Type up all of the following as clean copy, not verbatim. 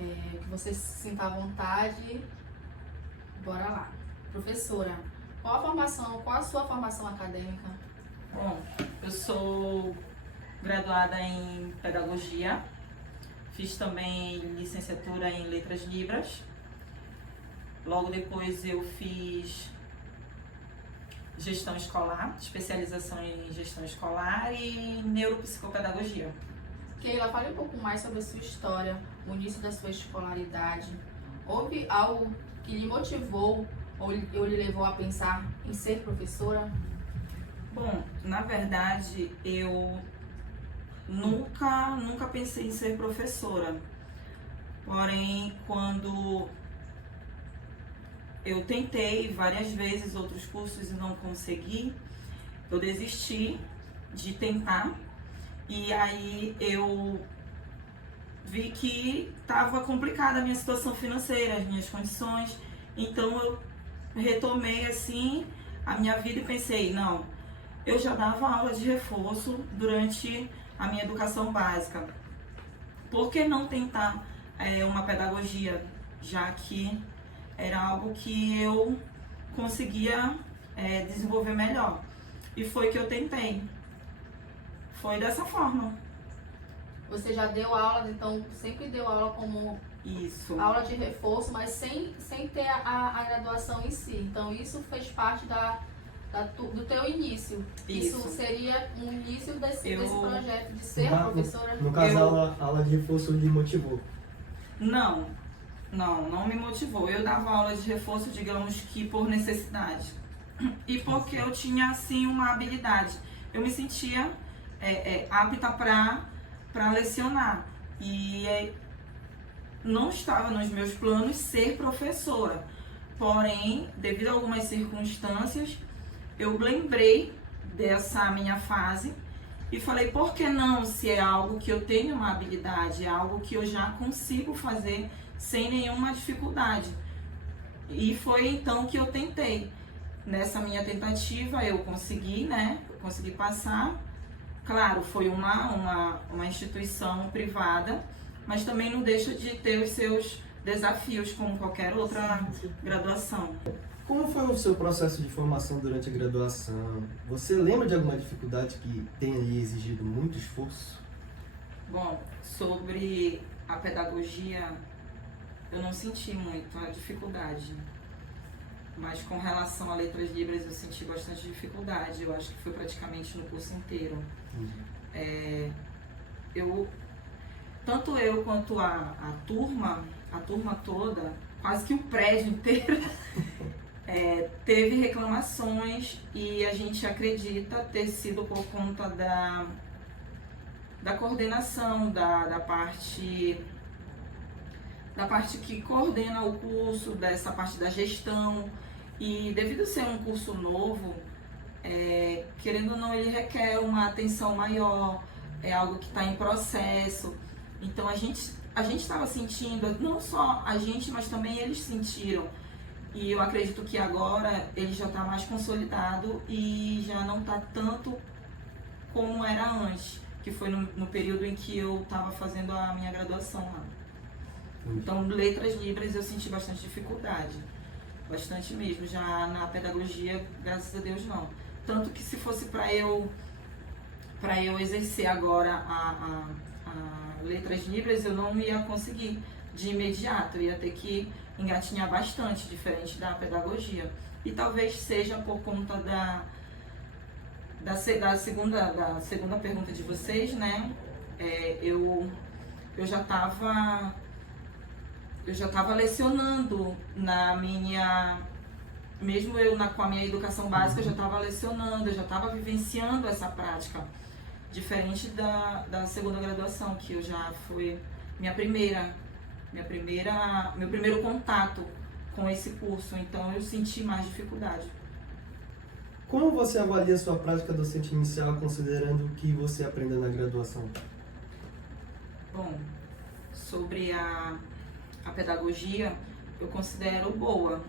Que você se sinta à vontade. Bora lá. Professora, qual a sua formação acadêmica? Bom, eu sou graduada em Pedagogia, fiz também licenciatura em Letras Libras. Logo depois eu fiz Gestão Escolar, especialização em Gestão Escolar e Neuropsicopedagogia. Keila, fale um pouco mais sobre a sua história, o início da sua escolaridade. Houve algo que lhe motivou ou lhe levou a pensar em ser professora? Bom, na verdade, eu nunca pensei em ser professora. Porém, quando eu tentei várias vezes outros cursos e não consegui, eu desisti de tentar. E aí eu vi que estava complicada a minha situação financeira, as minhas condições. Então eu retomei assim a minha vida e pensei, não, eu já dava aula de reforço durante a minha educação básica. Por que não tentar uma pedagogia, já que era algo que eu conseguia desenvolver melhor? E foi que eu tentei. Foi dessa forma. Você já deu aula, então sempre deu aula como Isso. aula de reforço, mas sem ter a graduação em si. Então isso fez parte do teu início. Isso seria um início desse projeto de ser professora? No caso, a aula de reforço lhe motivou? Não me motivou. Eu dava aula de reforço, digamos que por necessidade. E porque eu tinha, assim, uma habilidade. Eu me sentia apta para lecionar. E não estava nos meus planos ser professora. Porém, devido a algumas circunstâncias, eu lembrei dessa minha fase e falei, por que não, se é algo que eu tenho uma habilidade, é algo que eu já consigo fazer sem nenhuma dificuldade. E foi então que eu tentei. Nessa minha tentativa eu consegui, consegui passar. Claro, foi uma instituição privada, mas também não deixa de ter os seus desafios como qualquer outra graduação. Como foi o seu processo de formação durante a graduação? Você lembra de alguma dificuldade que tenha lhe exigido muito esforço? Bom, sobre a pedagogia, eu não senti muito a dificuldade. Mas com relação a letras libras, eu senti bastante dificuldade. Eu acho que foi praticamente no curso inteiro. Tanto eu quanto a turma toda, quase que o prédio inteiro, teve reclamações e a gente acredita ter sido por conta da coordenação, da parte que coordena o curso, dessa parte da gestão. E devido a ser um curso novo, querendo ou não, ele requer uma atenção maior, é algo que está em processo. Então a gente estava sentindo, não só a gente, mas também eles sentiram. E eu acredito que agora ele já está mais consolidado e já não está tanto como era antes, que foi no período em que eu estava fazendo a minha graduação lá. Então, letras libras eu senti bastante dificuldade, bastante mesmo. Já na pedagogia, graças a Deus, não. Tanto que se fosse para eu exercer agora a letras libras, eu não ia conseguir de imediato, eu ia ter que engatinhar bastante, diferente da pedagogia. E talvez seja por conta da segunda pergunta de vocês, eu já estava lecionando mesmo com a minha educação básica, eu já estava lecionando, eu já estava vivenciando essa prática, diferente da segunda graduação, que eu já foi meu primeiro contato com esse curso, então eu senti mais dificuldade. Como você avalia a sua prática docente inicial, considerando o que você aprendeu na graduação? Bom, sobre a pedagogia, eu considero boa,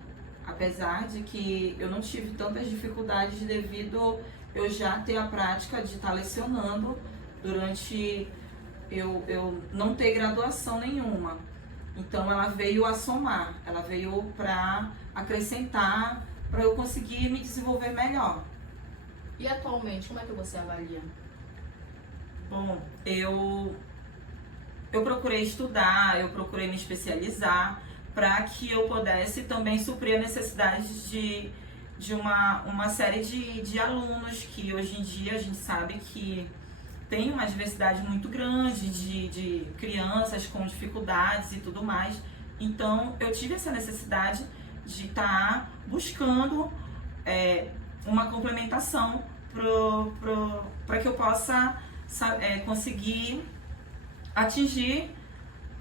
apesar de que eu não tive tantas dificuldades devido eu já ter a prática de estar lecionando durante eu não ter graduação nenhuma. Então ela veio a somar, ela veio para acrescentar, para eu conseguir me desenvolver melhor. E atualmente, como é que você avalia? Bom, eu procurei estudar, eu procurei me especializar para que eu pudesse também suprir a necessidade de uma série de alunos que hoje em dia a gente sabe que tem uma diversidade muito grande de crianças com dificuldades e tudo mais. Então eu tive essa necessidade de estar buscando uma complementação para que eu possa conseguir atingir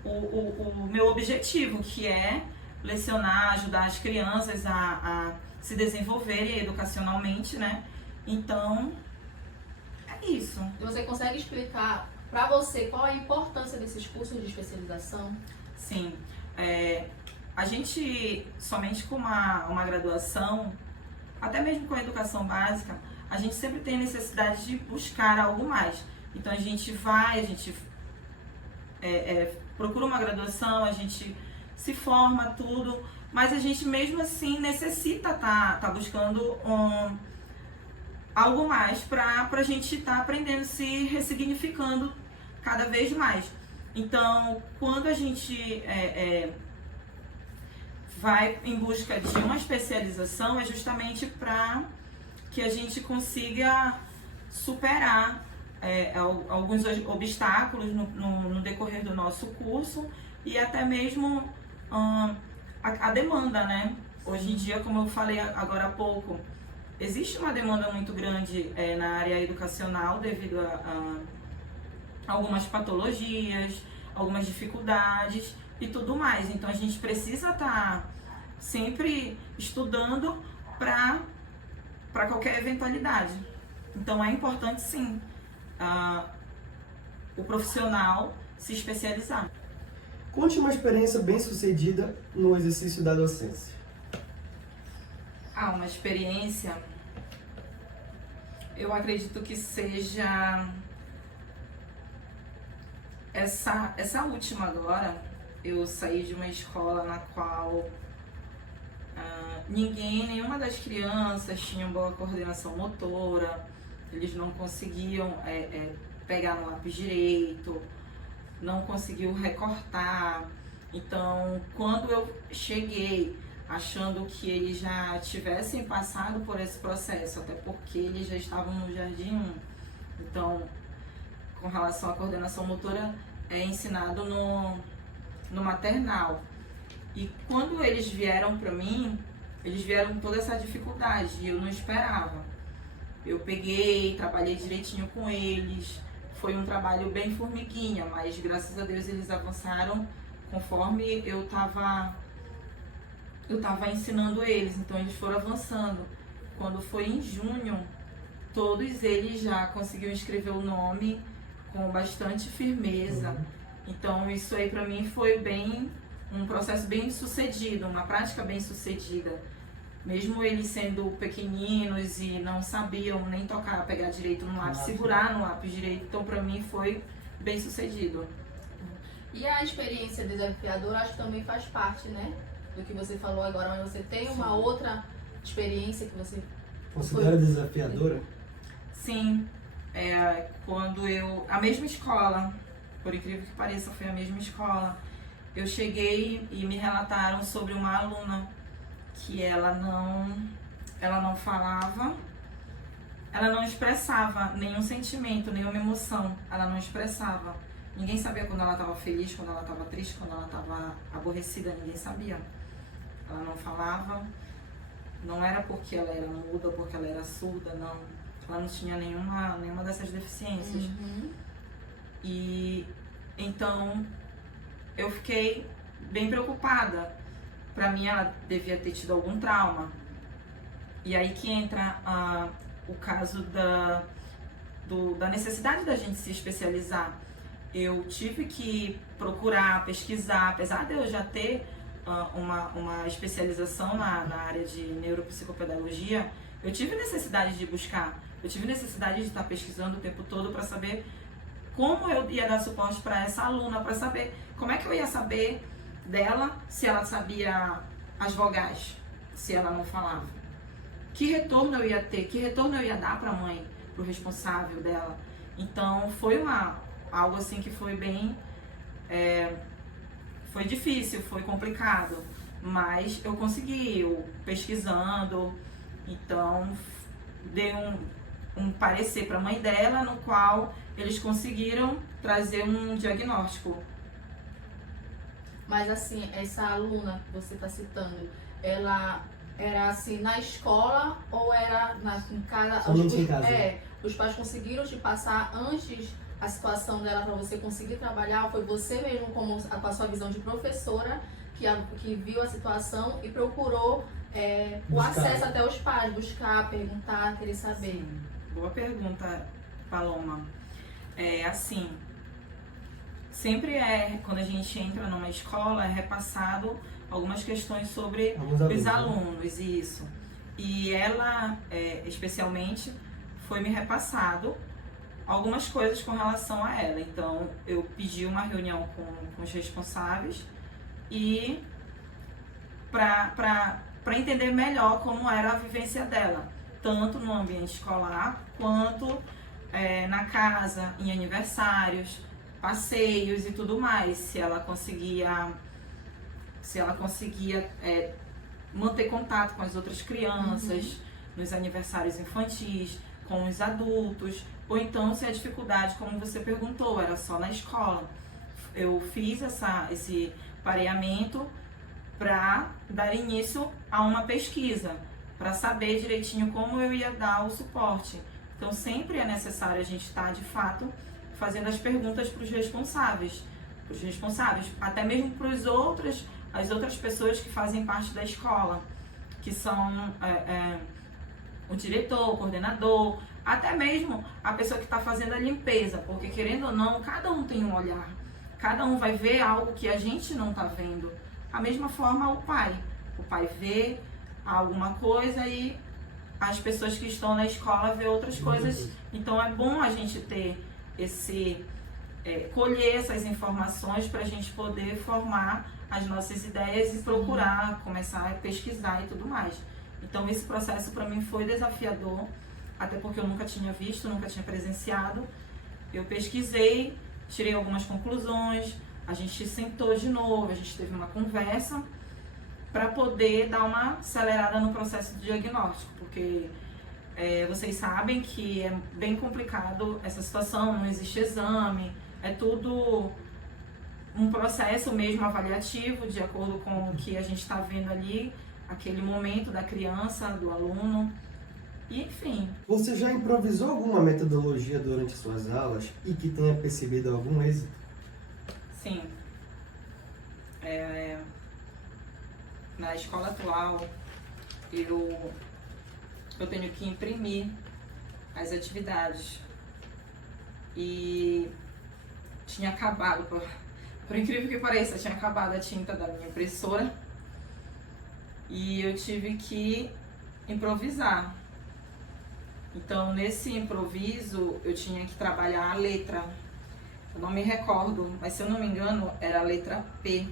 o meu objetivo, que é lecionar, ajudar as crianças a se desenvolverem educacionalmente, né? Então, é isso. E você consegue explicar para você qual a importância desses cursos de especialização? Sim. A gente, somente com uma graduação, até mesmo com a educação básica, a gente sempre tem necessidade de buscar algo mais. Então, a gente procura uma graduação, a gente se forma, tudo, mas a gente mesmo assim necessita tá buscando algo mais para a gente estar aprendendo, se ressignificando cada vez mais. Então, quando a gente vai em busca de uma especialização, é justamente para que a gente consiga superar alguns obstáculos no decorrer do nosso curso e até mesmo a demanda, né? Hoje em dia, como eu falei agora há pouco, existe uma demanda muito grande na área educacional devido a algumas patologias, algumas dificuldades e tudo mais. Então a gente precisa estar sempre estudando para qualquer eventualidade. Então é importante sim o profissional se especializar. Conte uma experiência bem-sucedida no exercício da docência. Uma experiência, eu acredito que seja essa última agora. Eu saí de uma escola na qual nenhuma das crianças tinha boa coordenação motora, eles não conseguiam pegar no lápis direito, não conseguiu recortar. Então, quando eu cheguei achando que eles já tivessem passado por esse processo, até porque eles já estavam no Jardim 1, então, com relação à coordenação motora, é ensinado no maternal. E quando eles vieram para mim, eles vieram com toda essa dificuldade e eu não esperava. Eu peguei, trabalhei direitinho com eles, foi um trabalho bem formiguinha, mas graças a Deus eles avançaram conforme eu estava ensinando eles, então eles foram avançando. Quando foi em junho, todos eles já conseguiram escrever o nome com bastante firmeza. Então isso aí para mim foi um processo bem sucedido, uma prática bem sucedida. Mesmo eles sendo pequeninos e não sabiam nem pegar direito no lápis, segurar no lápis direito, então para mim foi bem sucedido. E a experiência desafiadora acho que também faz parte, né? Do que você falou agora, mas você tem uma outra experiência que você considera desafiadora? Sim, quando a mesma escola, por incrível que pareça, foi a mesma escola. Eu cheguei e me relataram sobre uma aluna que ela não falava, ela não expressava nenhum sentimento, nenhuma emoção, ela não expressava. Ninguém sabia quando ela estava feliz, quando ela estava triste, quando ela estava aborrecida, ninguém sabia. Ela não falava, não era porque ela era muda, porque ela era surda, não. Ela não tinha nenhuma dessas deficiências. E então eu fiquei bem preocupada. Para mim ela devia ter tido algum trauma. E aí que entra o caso da necessidade da gente se especializar. Eu tive que procurar, pesquisar, apesar de eu já ter uma especialização na área de neuropsicopedagogia, eu tive necessidade de buscar, eu tive necessidade de estar pesquisando o tempo todo para saber como eu ia dar suporte para essa aluna, para saber como é que eu ia saber dela se ela sabia as vogais, se ela não falava? Que retorno eu ia ter? Que retorno eu ia dar para a mãe, para o responsável dela? Então foi algo assim que foi bem, foi difícil, foi complicado, mas eu consegui, eu pesquisando, então dei um parecer para a mãe dela, no qual eles conseguiram trazer um diagnóstico. Mas assim, essa aluna que você está citando, ela era assim na escola ou era em casa? Somente em casa. Os pais conseguiram te passar antes a situação dela para você conseguir trabalhar? Ou foi você mesmo com a sua visão de professora que viu a situação e procurou o acesso até os pais, buscar, perguntar, querer saber? Sim. Boa pergunta, Paloma. Assim, sempre quando a gente entra numa escola, é repassado algumas questões sobre os alunos, isso. E ela, especialmente, foi me repassado algumas coisas com relação a ela. Então, eu pedi uma reunião com os responsáveis e para entender melhor como era a vivência dela, tanto no ambiente escolar quanto na casa, em aniversários, passeios e tudo mais, se ela conseguia manter contato com as outras crianças, nos aniversários infantis, com os adultos, ou então se a dificuldade, como você perguntou, era só na escola. Eu fiz esse pareamento para dar início a uma pesquisa, para saber direitinho como eu ia dar o suporte. Então sempre é necessário a gente estar, de fato, fazendo as perguntas para os responsáveis, até mesmo para as outras pessoas que fazem parte da escola, que são o diretor, o coordenador, até mesmo a pessoa que está fazendo a limpeza, porque querendo ou não, cada um tem um olhar, cada um vai ver algo que a gente não está vendo. A mesma forma o pai vê alguma coisa e as pessoas que estão na escola vê outras coisas. Então é bom a gente ter colher essas informações para a gente poder formar as nossas ideias e procurar, começar a pesquisar e tudo mais. Então esse processo para mim foi desafiador, até porque eu nunca tinha visto, nunca tinha presenciado. Eu pesquisei, tirei algumas conclusões, a gente sentou de novo, a gente teve uma conversa para poder dar uma acelerada no processo de diagnóstico, porque vocês sabem que é bem complicado essa situação, não existe exame, é tudo um processo mesmo avaliativo, de acordo com o que a gente está vendo ali, aquele momento da criança, do aluno, e enfim. Você já improvisou alguma metodologia durante suas aulas e que tenha percebido algum êxito? Sim. Na escola atual, eu tenho que imprimir as atividades. E tinha acabado, por incrível que pareça, tinha acabado a tinta da minha impressora. E eu tive que improvisar. Então, nesse improviso, eu tinha que trabalhar a letra. Eu não me recordo, mas se eu não me engano, era a letra P.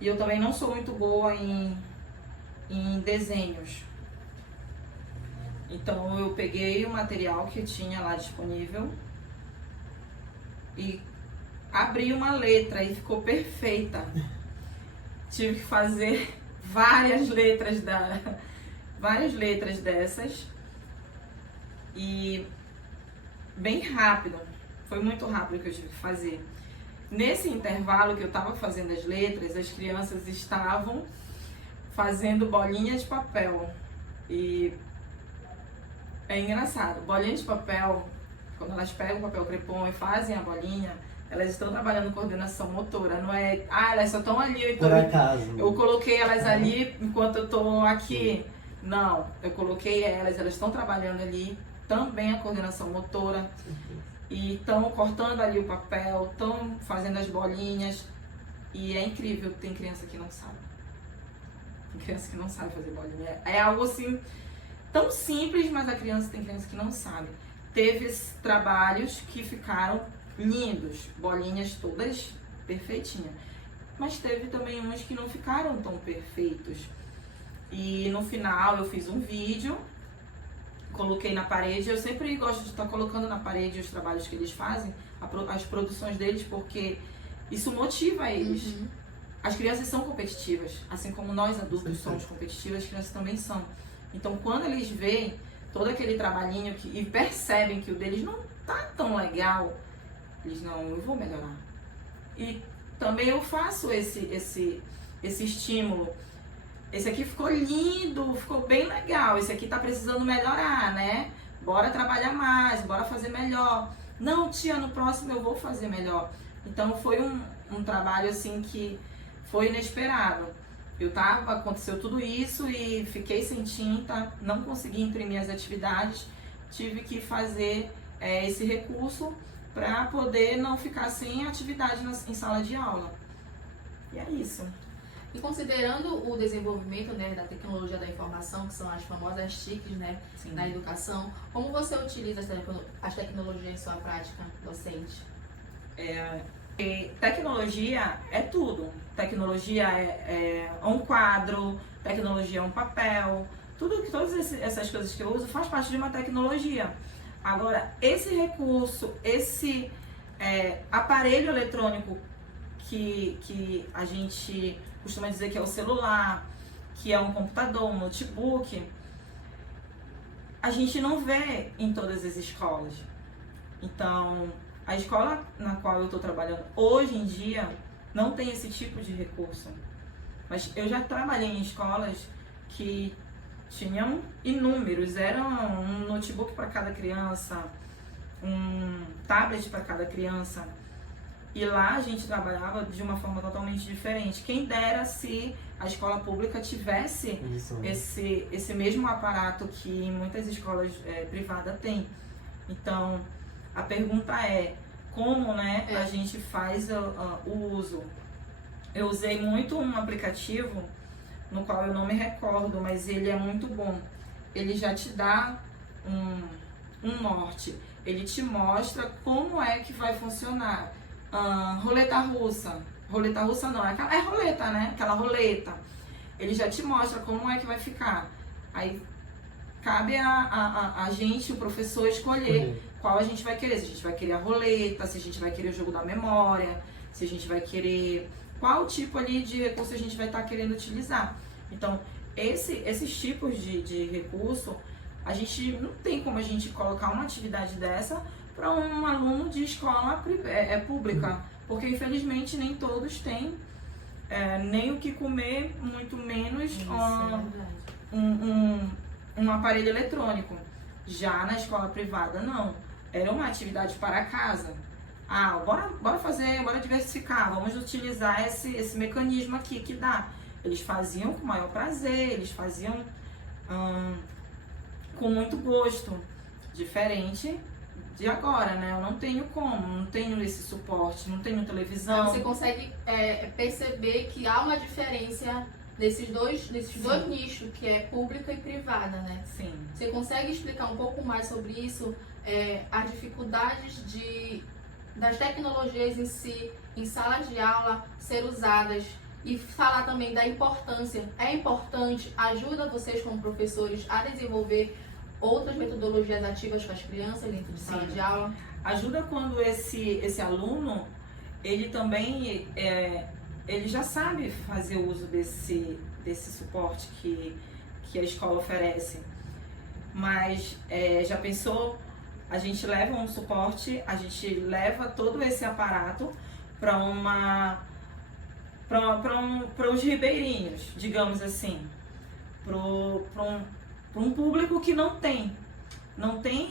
E eu também não sou muito boa em desenhos. Então, eu peguei o material que tinha lá disponível e abri uma letra e ficou perfeita. Tive que fazer várias letras dessas e bem rápido. Foi muito rápido que eu tive que fazer. Nesse intervalo que eu estava fazendo as letras, as crianças estavam fazendo bolinha de papel. E é engraçado, bolinha de papel, quando elas pegam o papel crepom e fazem a bolinha, elas estão trabalhando coordenação motora, não é, elas só estão ali, por acaso. Eu coloquei elas ali enquanto eu estou aqui. Não, eu coloquei elas estão trabalhando ali também a coordenação motora. E estão cortando ali o papel, estão fazendo as bolinhas. E é incrível, tem criança que não sabe. Tem criança que não sabe fazer bolinha. É algo assim, tão simples, mas tem criança que não sabe. Teve trabalhos que ficaram lindos, bolinhas todas perfeitinhas. mas teve também uns que não ficaram tão perfeitos. E no final eu fiz um vídeo, coloquei na parede. Eu sempre gosto de estar colocando na parede os trabalhos que eles fazem, as produções deles, porque isso motiva eles. Uhum. As crianças são competitivas, assim como nós adultos somos competitivos, as crianças também são. Então, quando eles veem todo aquele trabalhinho e percebem que o deles não tá tão legal, eles, não, eu vou melhorar. E também eu faço esse estímulo. Esse aqui ficou lindo, ficou bem legal, esse aqui tá precisando melhorar, né? Bora trabalhar mais, bora fazer melhor. Não, tia, no próximo eu vou fazer melhor. Então foi um trabalho assim que foi inesperado. Aconteceu tudo isso e fiquei sem tinta, não consegui imprimir as atividades, tive que fazer esse recurso para poder não ficar sem atividade em sala de aula. E é isso. E considerando o desenvolvimento, né, da tecnologia da informação, que são as famosas TICs, né, na educação, como você utiliza as tecnologias em sua prática docente? Tecnologia é tudo. Tecnologia é um quadro, tecnologia é um papel. Todas essas coisas que eu uso faz parte de uma tecnologia. Agora, esse recurso, esse aparelho eletrônico que a gente costuma dizer que é o celular, que é um computador, um notebook, a gente não vê em todas as escolas. Então, a escola na qual eu estou trabalhando hoje em dia não tem esse tipo de recurso. Mas eu já trabalhei em escolas que tinham inúmeros, era um notebook para cada criança, um tablet para cada criança. E lá a gente trabalhava de uma forma totalmente diferente. Quem dera se a escola pública tivesse esse mesmo aparato que em muitas escolas privadas tem. Então, a pergunta é como, né, a gente faz o uso. Eu usei muito um aplicativo no qual eu não me recordo, mas ele é muito bom. Ele já te dá um norte. Ele te mostra como é que vai funcionar. Roleta russa. Roleta russa não, é roleta, né? Aquela roleta. Ele já te mostra como é que vai ficar. Aí cabe a gente, o professor, escolher qual a gente vai querer. Se a gente vai querer a roleta, se a gente vai querer o jogo da memória, se a gente vai querer qual tipo ali de recurso a gente vai estar querendo utilizar. Então, esses tipos de recurso, a gente não tem como a gente colocar uma atividade dessa para um aluno de escola pública, porque infelizmente nem todos têm nem o que comer, muito menos um aparelho eletrônico. Já na escola privada, não. Era uma atividade para casa. Bora diversificar, vamos utilizar esse mecanismo aqui que dá. Eles faziam com o maior prazer, eles faziam com muito gosto. Diferente de agora, né? Eu não tenho não tenho esse suporte, não tenho televisão. Você consegue perceber que há uma diferença nesses dois nichos, que é pública e privada, né? Sim. Você consegue explicar um pouco mais sobre isso, as dificuldades das tecnologias em si, em sala de aula, ser usadas, e falar também da importância. É importante, ajuda vocês como professores a desenvolver outras metodologias ativas com as crianças dentro de sala de aula? Ajuda quando esse aluno, ele também ele já sabe fazer uso desse suporte que a escola oferece. Mas já pensou, a gente leva um suporte, a gente leva todo esse aparato para os ribeirinhos, digamos assim, para um público que não tem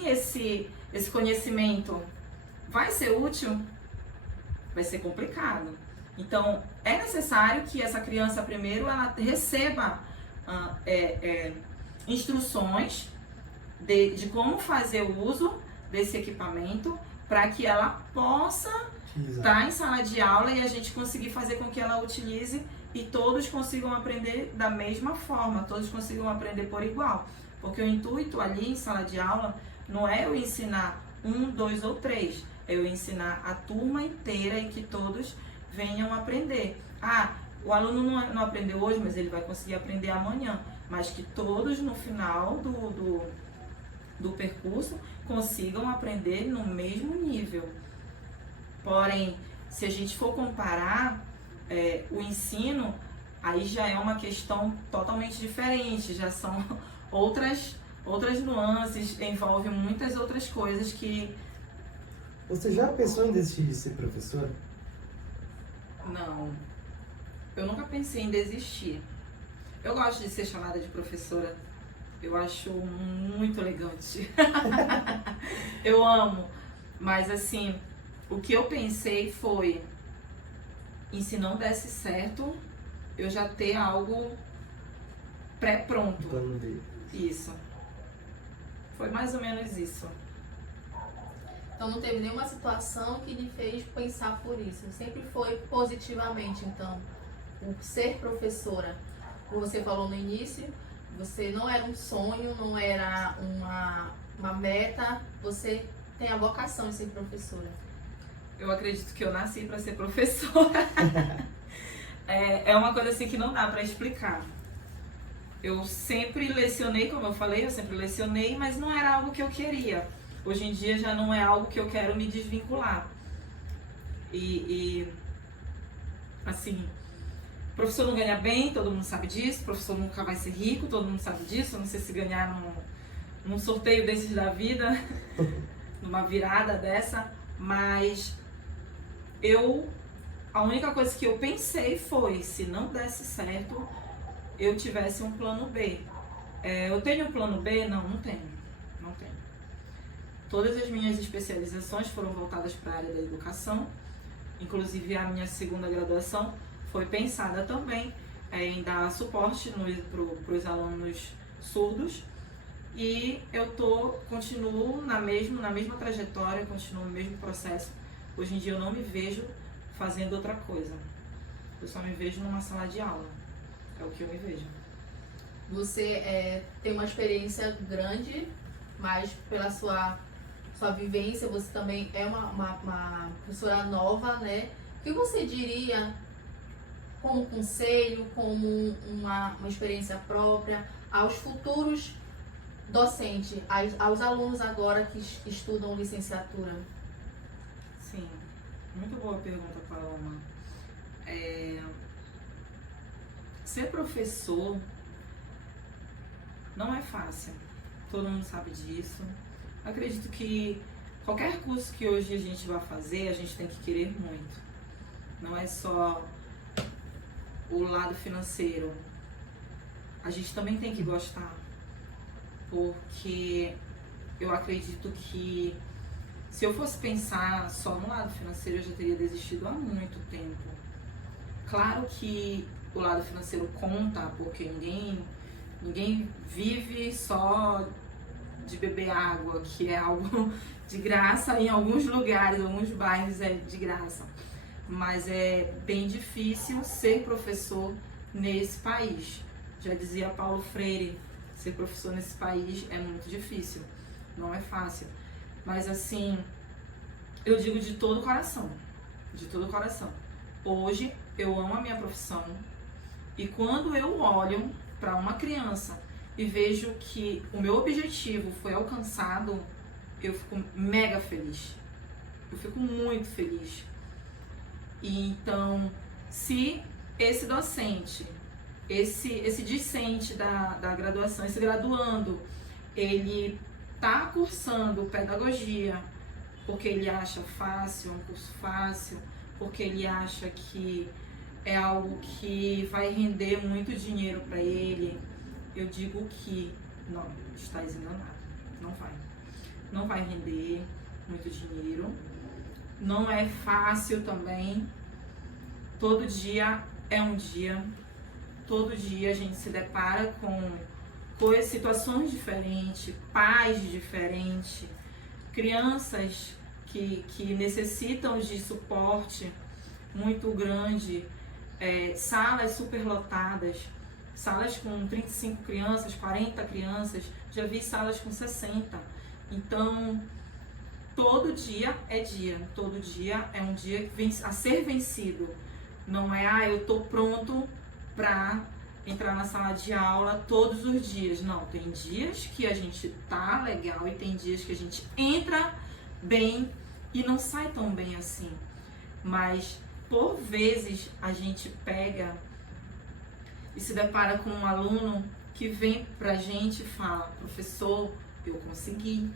esse conhecimento. Vai ser útil? Vai ser complicado. Então, é necessário que essa criança primeiro ela receba instruções de como fazer o uso desse equipamento para que ela possa estar em sala de aula e a gente conseguir fazer com que ela utilize e todos consigam aprender da mesma forma, todos consigam aprender por igual. Porque o intuito ali em sala de aula não é eu ensinar 1, 2 ou 3, é eu ensinar a turma inteira e que todos venham aprender. o aluno não aprendeu hoje, mas ele vai conseguir aprender amanhã. Mas que todos no final do percurso consigam aprender no mesmo nível. Porém, se a gente for comparar o ensino, aí já é uma questão totalmente diferente, já são outras nuances, envolve muitas outras coisas que... Você já pensou em desistir de ser professora? Não, eu nunca pensei em desistir. Eu gosto de ser chamada de professora, eu acho muito elegante. Eu amo, mas assim, o que eu pensei foi, e se não desse certo, eu já ter algo pré-pronto. Plano B. Isso. Foi mais ou menos isso. Então não teve nenhuma situação que lhe fez pensar por isso. Sempre foi positivamente, então, o ser professora. Como você falou no início, você não era um sonho, não era uma meta, você tem a vocação de ser professora. Eu acredito que eu nasci para ser professora. É uma coisa assim que não dá para explicar. Eu sempre lecionei, como eu falei, eu sempre lecionei, mas não era algo que eu queria. Hoje em dia já não é algo que eu quero me desvincular. Assim, o professor não ganha bem, todo mundo sabe disso, o professor nunca vai ser rico, todo mundo sabe disso. Eu não sei se ganhar num sorteio desses da vida, numa virada dessa, mas a única coisa que eu pensei foi, se não desse certo, eu tivesse um plano B. Eu tenho um plano B? Não tenho. Todas as minhas especializações foram voltadas para a área da educação, inclusive a minha segunda graduação foi pensada também em dar suporte para os alunos surdos, e eu continuo na mesma trajetória, continuo no mesmo processo. Hoje em dia eu não me vejo fazendo outra coisa, eu só me vejo numa sala de aula, é o que eu me vejo. Você tem uma experiência grande, mas pela sua vivência, você também é uma professora nova, né? O que você diria como conselho, como uma experiência própria aos futuros docentes, aos alunos agora que estudam licenciatura? Sim, muito boa pergunta, Paloma. Ser professor não é fácil, todo mundo sabe disso. Acredito que qualquer curso que hoje a gente vai fazer, a gente tem que querer muito. Não é só o lado financeiro. A gente também tem que gostar. Porque eu acredito que se eu fosse pensar só no lado financeiro, eu já teria desistido há muito tempo. Claro que o lado financeiro conta, porque ninguém vive só de beber água, que é algo de graça em alguns lugares, alguns bairros é de graça. Mas é bem difícil ser professor nesse país. Já dizia Paulo Freire, ser professor nesse país é muito difícil, não é fácil. Mas assim, eu digo de todo o coração, de todo o coração. Hoje eu amo a minha profissão, e quando eu olho para uma criança e vejo que o meu objetivo foi alcançado, eu fico mega feliz. Eu fico muito feliz. E então, se esse docente, esse discente da graduação, esse graduando, ele está cursando pedagogia porque ele acha fácil, um curso fácil, porque ele acha que é algo que vai render muito dinheiro para ele, eu digo que não, está enganado, não vai render muito dinheiro, não é fácil também, todo dia é um dia, todo dia a gente se depara com situações diferentes, pais diferentes, crianças que necessitam de suporte muito grande, salas superlotadas, salas com 35 crianças, 40 crianças, já vi salas com 60. Então, todo dia é dia, todo dia é um dia a ser vencido. Não é, eu tô pronto para entrar na sala de aula todos os dias. Não, tem dias que a gente tá legal e tem dias que a gente entra bem e não sai tão bem assim. Mas, por vezes, a gente pega e se depara com um aluno que vem pra gente e fala: professor, eu consegui,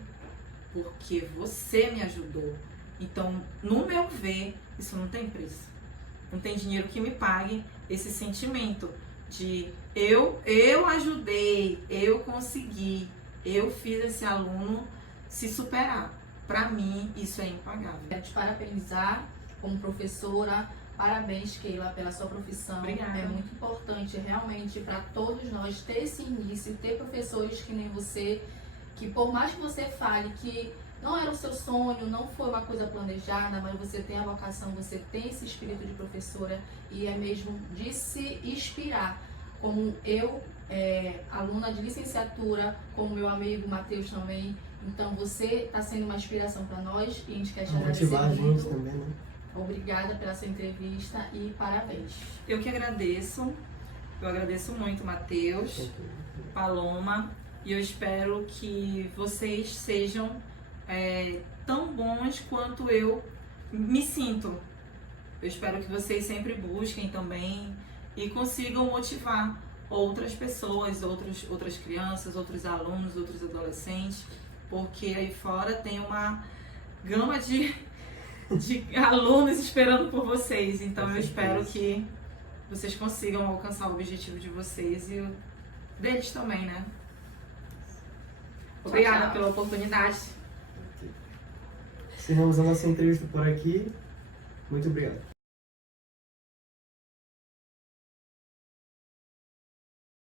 porque você me ajudou. Então, no meu ver, isso não tem preço. Não tem dinheiro que me pague esse sentimento de eu ajudei, eu consegui, eu fiz esse aluno se superar. Para mim, isso é impagável. Quero te parabenizar como professora. Parabéns, Keila, pela sua profissão. Obrigada. É muito importante realmente para todos nós ter esse início, ter professores que nem você, que por mais que você fale que não era o seu sonho, não foi uma coisa planejada, mas você tem a vocação, você tem esse espírito de professora e é mesmo de se inspirar. Como eu, aluna de licenciatura, como meu amigo Matheus também. Então você está sendo uma inspiração para nós e a gente quer te agradecer Motivar a gente muito. também, né? Obrigada pela sua entrevista e parabéns. Eu que agradeço. Eu agradeço muito, Matheus, Paloma, e eu espero que vocês sejam tão bons quanto eu me sinto. Eu espero que vocês sempre busquem também e consigam motivar outras pessoas, outras crianças, outros alunos, outros adolescentes, porque aí fora tem uma gama de alunos esperando por vocês. Então eu espero que vocês consigam alcançar o objetivo de vocês e o deles também, né? Obrigada pela oportunidade. Encerramos a nossa entrevista por aqui. Muito obrigado.